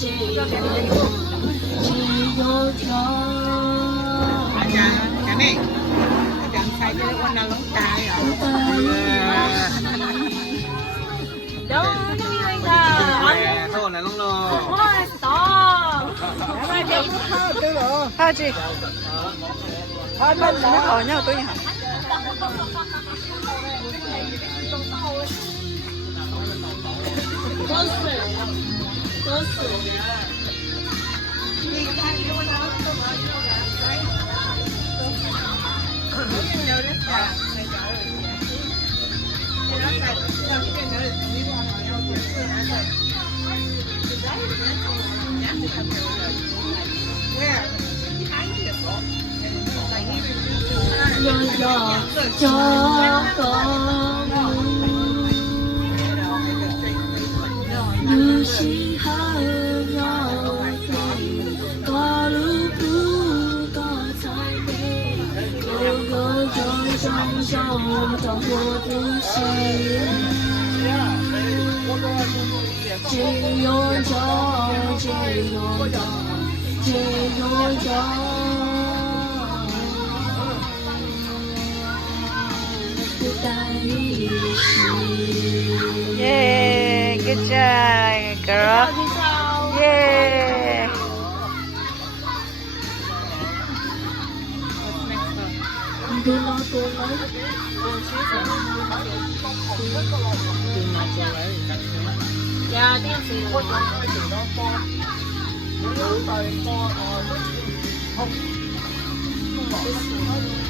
Chả này, chẳng sai cho con nào lóng trái à? Đâu, cái gì vậy ta? Thôi này lóng lò. Ôi, to. 하지. nó ở nhau tôi nhỉ? cho con như chỉ hai nhau có lúc có thay thế có trong trong vô tư xin chỉ yon cho chỉ yon cho Yeah, good job, girl. Yeah. Dạ, tiếng gì? Hãy subscribe cho kênh Ghiền Mì Gõ để không bỏ lỡ những video hấp dẫn.